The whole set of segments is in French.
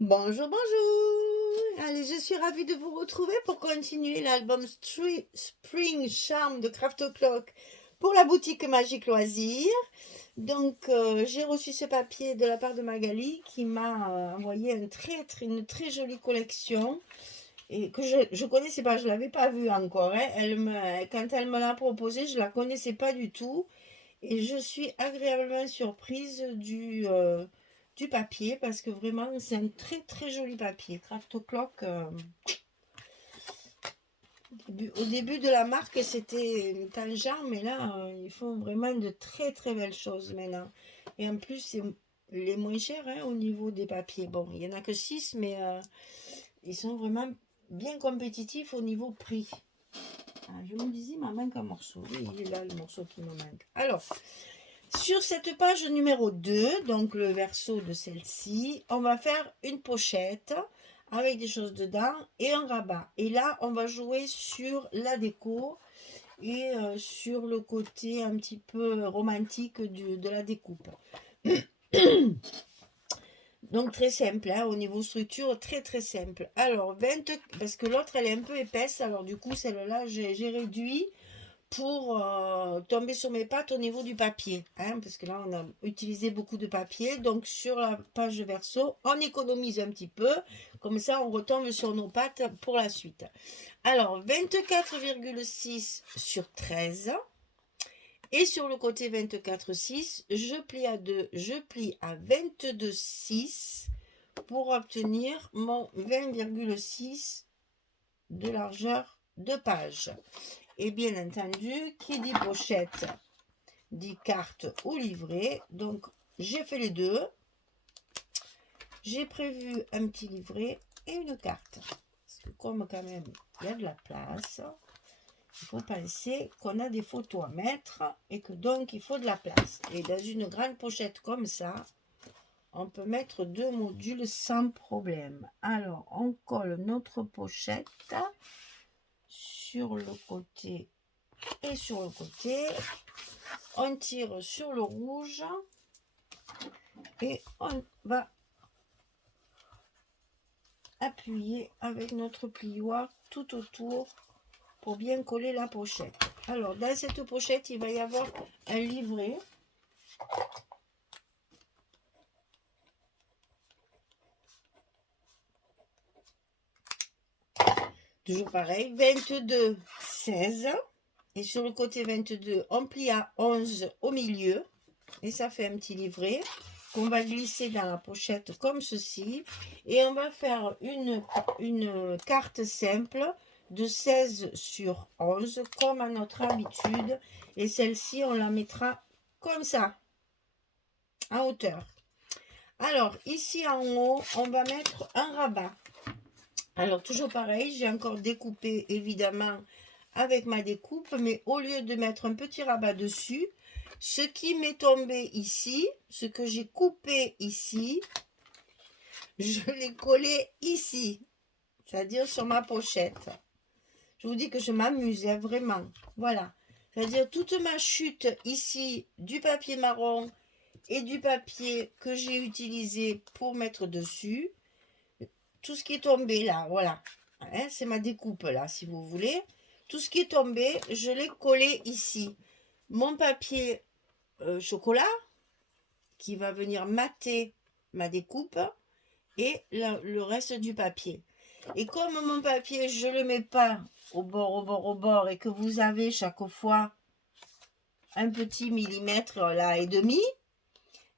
Bonjour, bonjour. Allez, je suis ravie de vous retrouver pour continuer l'album Spring Charm de Craft Clock pour la boutique Magique Loisirs. Donc, j'ai reçu ce papier de la part de Magali qui m'a envoyé une très jolie collection et que je connaissais pas, je l'avais pas vue encore, hein. Quand elle me l'a proposé, je la connaissais pas du tout. Et je suis agréablement surprise du papier parce que vraiment c'est un très joli papier. Craft Clock, au début de la marque c'était tangent, mais là ils font vraiment de très belles choses maintenant. Et en plus c'est les moins chers, hein, au niveau des papiers. Bon, il n'y en a que 6, mais ils sont vraiment bien compétitifs au niveau prix. Ah, je me disais, il m'en manque un morceau. Oui, il est là le morceau qui me manque. Alors, sur cette page numéro 2, donc le verso de celle-ci, on va faire une pochette avec des choses dedans et un rabat. Et là, on va jouer sur la déco et sur le côté un petit peu romantique de la découpe. Donc très simple, hein, au niveau structure, très simple. Alors, parce que l'autre elle est un peu épaisse, alors du coup celle-là j'ai réduit pour tomber sur mes pattes au niveau du papier, hein, parce que là on a utilisé beaucoup de papier. Donc sur la page verso on économise un petit peu, comme ça on retombe sur nos pattes pour la suite. Alors 24,6 sur 13, et sur le côté 24,6 je plie à 2, je plie à 22,6 pour obtenir mon 20,6 de largeur de page. Et bien entendu, qui dit pochette dit carte ou livret. Donc, j'ai fait les deux. J'ai prévu un petit livret et une carte. Parce que comme quand même, il y a de la place, il faut penser qu'on a des photos à mettre et que donc il faut de la place. Et dans une grande pochette comme ça, on peut mettre 2 modules sans problème. Alors, on colle notre pochette sur le côté et sur le côté. On tire sur le rouge et on va appuyer avec notre plioir tout autour pour bien coller la pochette. Alors, dans cette pochette, il va y avoir un livret. Toujours pareil, 22, 16. Et sur le côté 22, on plie à 11 au milieu. Et ça fait un petit livret qu'on va glisser dans la pochette comme ceci. Et on va faire une carte simple de 16 sur 11 comme à notre habitude. Et celle-ci, on la mettra comme ça, en hauteur. Alors, ici en haut, on va mettre un rabat. Alors, toujours pareil, j'ai encore découpé évidemment avec ma découpe, mais au lieu de mettre un petit rabat dessus, ce qui m'est tombé ici, ce que j'ai coupé ici, je l'ai collé ici, c'est-à-dire sur ma pochette. Je vous dis que je m'amuse, hein, vraiment. Voilà. C'est-à-dire toute ma chute ici du papier marron et du papier que j'ai utilisé pour mettre dessus, tout ce qui est tombé là, voilà. Hein, c'est ma découpe là, si vous voulez. Tout ce qui est tombé, je l'ai collé ici. Mon papier chocolat qui va venir mater ma découpe et le reste du papier. Et comme mon papier, je ne le mets pas au bord et que vous avez chaque fois un petit millimètre là et demi,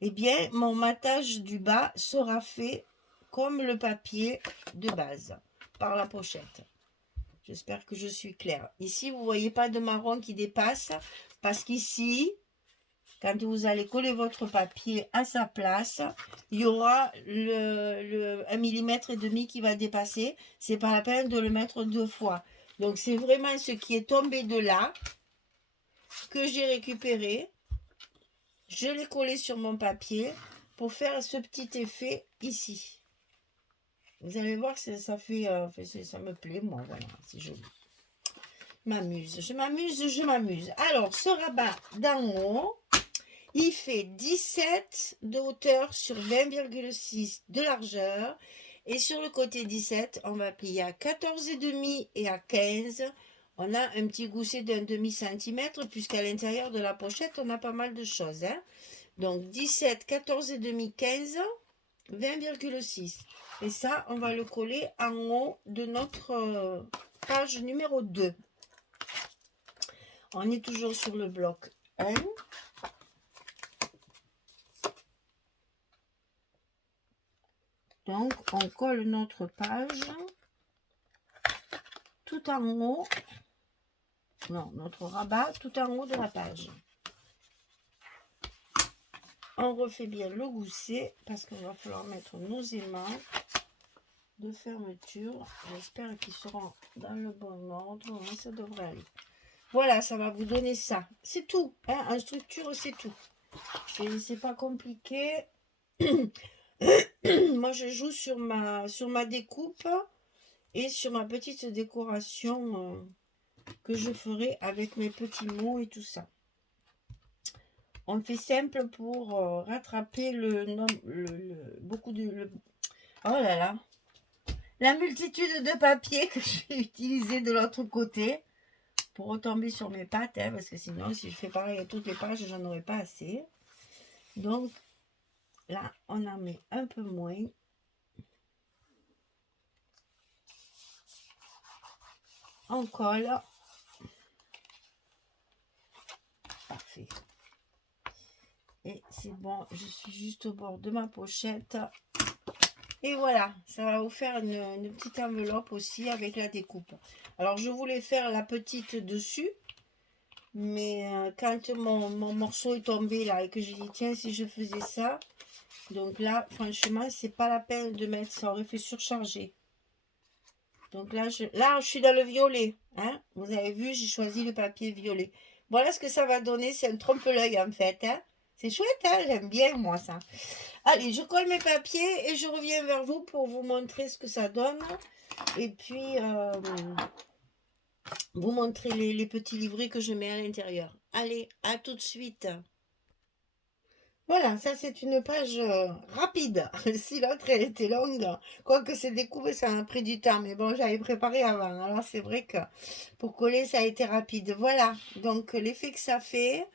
eh bien mon matage du bas sera fait comme le papier de base par la pochette. J'espère que je suis claire. Ici, vous ne voyez pas de marron qui dépasse parce qu'ici, quand vous allez coller votre papier à sa place, il y aura 1,5 mm qui va dépasser. C'est pas la peine de le mettre 2 fois. Donc, c'est vraiment ce qui est tombé de là que j'ai récupéré. Je l'ai collé sur mon papier pour faire ce petit effet ici. Vous allez voir que ça fait, ça me plaît, moi, voilà, c'est joli. Je m'amuse. Alors, ce rabat d'en haut, il fait 17 de hauteur sur 20,6 de largeur Et sur le côté 17, on va plier à 14,5 et à 15. On a un petit gousset d'un demi-centimètre, puisqu'à l'intérieur de la pochette, on a pas mal de choses. Hein. Donc 17, 14,5, 15, 20,6. Et ça, on va le coller en haut de notre page numéro 2. On est toujours sur le bloc 1. Donc, on colle notre page tout en haut. Non, notre rabat tout en haut de la page. On refait bien le gousset parce qu'il va falloir mettre nos aimants de fermeture. J'espère qu'ils seront dans le bon ordre. Oui, ça devrait aller. Voilà, ça va vous donner ça. C'est tout. Hein, en structure, c'est tout. C'est pas compliqué. Moi, je joue sur ma découpe et sur ma petite décoration que je ferai avec mes petits mots et tout ça. On fait simple pour rattraper oh là là, la multitude de papiers que j'ai utilisé de l'autre côté pour retomber sur mes pattes, hein, parce que sinon, si je fais pareil à toutes les pages, j'en aurai pas assez. Donc, là, on en met un peu moins. On colle. Parfait. Et c'est bon, je suis juste au bord de ma pochette. Et voilà, ça va vous faire une petite enveloppe aussi avec la découpe. Alors, je voulais faire la petite dessus. Mais quand mon morceau est tombé là et que j'ai dit tiens si je faisais ça, donc là franchement c'est pas la peine de mettre, ça aurait fait surcharger. Donc là je suis dans le violet, hein. Vous avez vu, j'ai choisi le papier violet. Voilà ce que ça va donner, c'est un trompe-l'œil en fait, hein. C'est chouette, hein, j'aime bien moi ça. Allez, je colle mes papiers et je reviens vers vous pour vous montrer ce que ça donne. Et puis vous montrer les petits livrets que je mets à l'intérieur. Allez, à tout de suite. Voilà, ça c'est une page rapide. Si l'autre elle était longue, quoique c'est découpé, ça a pris du temps. Mais bon, j'avais préparé avant. Alors c'est vrai que pour coller, ça a été rapide. Voilà, donc l'effet que ça fait.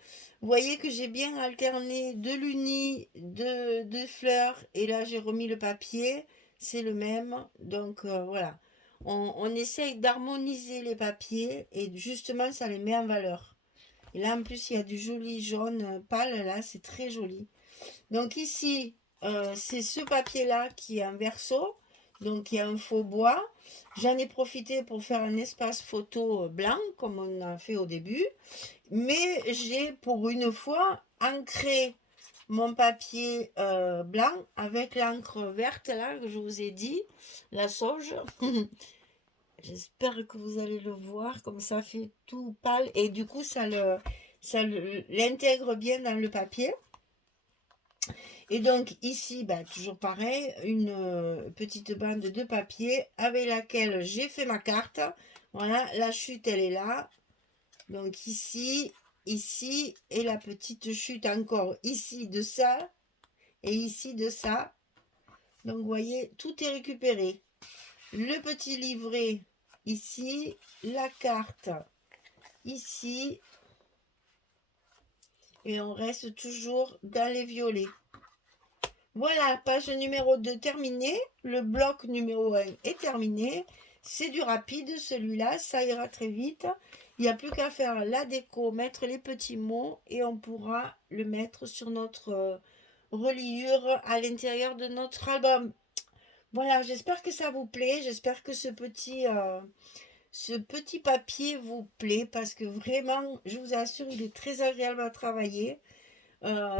Vous voyez que j'ai bien alterné de l'uni, de fleurs. Et là, j'ai remis le papier. C'est le même. Donc voilà. On essaye d'harmoniser les papiers et justement, ça les met en valeur. Et là, en plus, il y a du joli jaune pâle, là, c'est très joli. Donc ici, c'est ce papier-là qui est un verso. Donc, il y a un faux bois. J'en ai profité pour faire un espace photo blanc, comme on a fait au début. Mais j'ai, pour une fois, ancré mon papier blanc avec l'encre verte, là, que je vous ai dit, la sauge. J'espère que vous allez le voir, comme ça fait tout pâle. Et du coup, ça l'intègre bien dans le papier. Et donc ici, bah, toujours pareil, une petite bande de papier avec laquelle j'ai fait ma carte. Voilà, la chute, elle est là. Donc ici, ici, et la petite chute encore ici de ça, et ici de ça. Donc vous voyez, tout est récupéré. Le petit livret ici, la carte ici, et on reste toujours dans les violets. Voilà, page numéro 2 terminée, le bloc numéro 1 est terminé, c'est du rapide celui-là, ça ira très vite, il n'y a plus qu'à faire la déco, mettre les petits mots et on pourra le mettre sur notre reliure à l'intérieur de notre album. Voilà, j'espère que ça vous plaît, j'espère que ce petit papier vous plaît parce que vraiment, je vous assure, il est très agréable à travailler.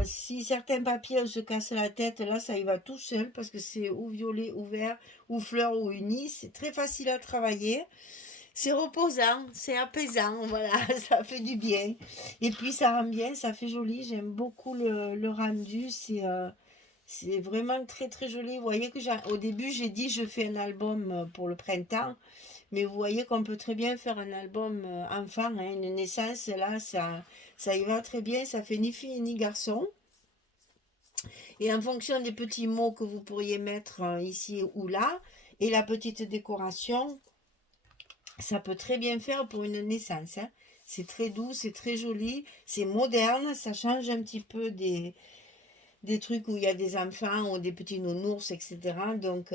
Si certains papiers se cassent la tête, là ça y va tout seul parce que c'est ou violet, ou vert, ou fleur, ou uni. C'est très facile à travailler. C'est reposant, c'est apaisant, voilà, ça fait du bien. Et puis ça rend bien, ça fait joli. J'aime beaucoup le rendu. C'est vraiment très très joli. Vous voyez que au début j'ai dit je fais un album pour le printemps. Mais vous voyez qu'on peut très bien faire un album enfant, hein, une naissance, là, ça y va très bien, ça fait ni fille ni garçon. Et en fonction des petits mots que vous pourriez mettre ici ou là, et la petite décoration, ça peut très bien faire pour une naissance, hein. C'est très doux, c'est très joli, c'est moderne, ça change un petit peu des trucs où il y a des enfants ou des petits nounours, etc. Donc,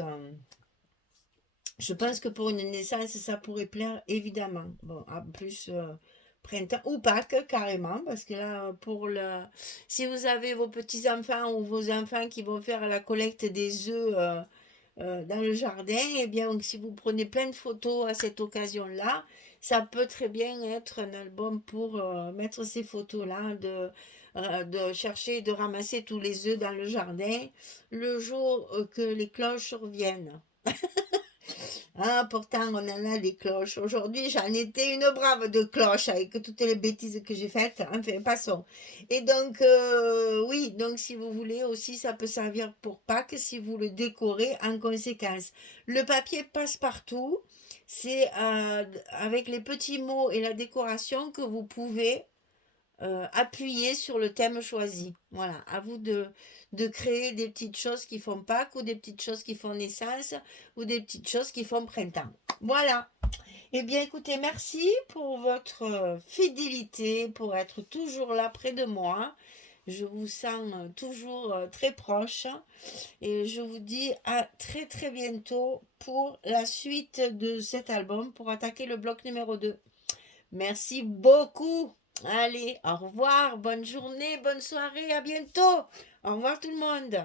je pense que pour une naissance, ça pourrait plaire évidemment. Bon, en plus, printemps ou Pâques carrément, parce que là, si vous avez vos petits-enfants ou vos enfants qui vont faire la collecte des œufs dans le jardin, eh bien, si vous prenez plein de photos à cette occasion-là, ça peut très bien être un album pour mettre ces photos-là, de chercher, de ramasser tous les œufs dans le jardin le jour que les cloches reviennent. Ah, pourtant, on en a des cloches. Aujourd'hui, j'en étais une brave de cloche avec toutes les bêtises que j'ai faites. Enfin, passons. Et donc, oui, donc si vous voulez aussi, ça peut servir pour Pâques si vous le décorez en conséquence. Le papier passe-partout, c'est avec les petits mots et la décoration que vous pouvez appuyer sur le thème choisi. Voilà, à vous de créer des petites choses qui font Pâques ou des petites choses qui font naissance ou des petites choses qui font printemps. Voilà. Eh bien, écoutez, merci pour votre fidélité, pour être toujours là près de moi. Je vous sens toujours très proche et je vous dis à très très bientôt pour la suite de cet album pour attaquer le bloc numéro 2. Merci beaucoup. Allez, au revoir, bonne journée, bonne soirée, à bientôt. Au revoir tout le monde.